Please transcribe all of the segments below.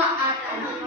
啊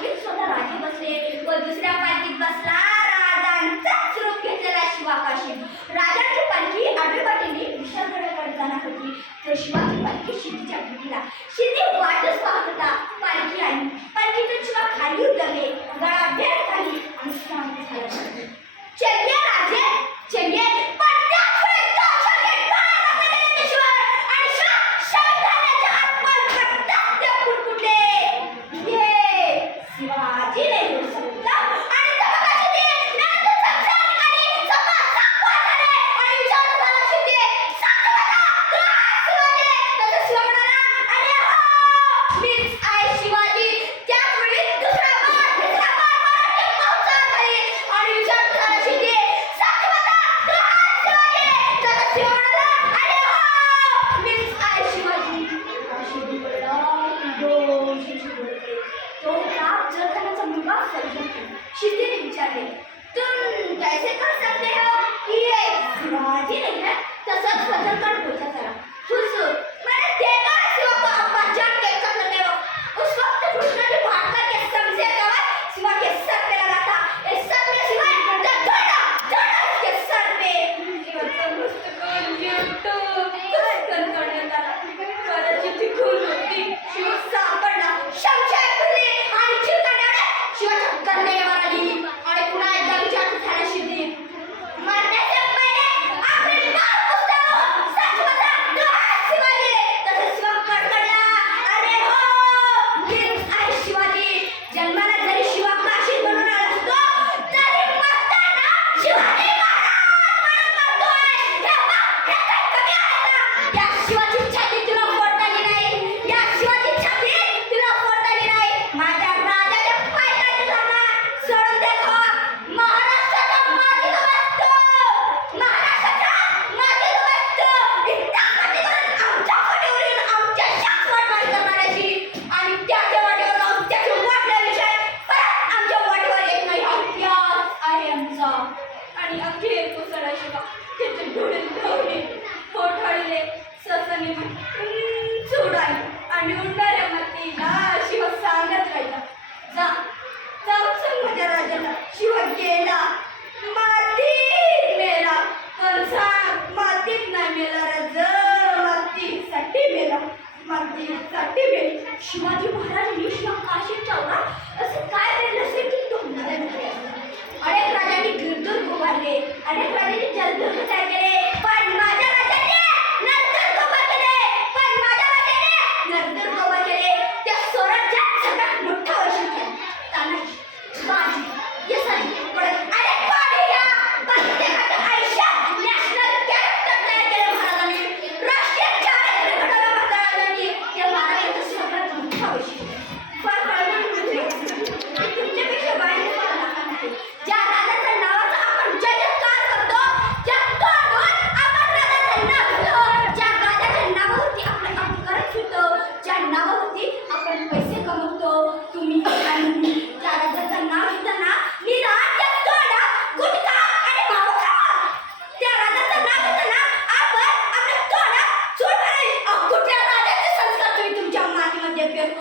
पालखीत स्वतः राजे बसले व दुसऱ्या पालखीत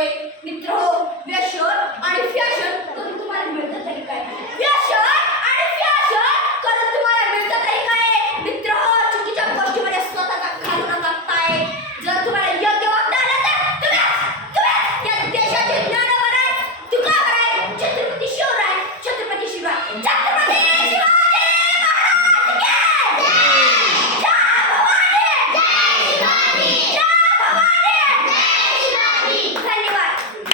હોય મિત્રો.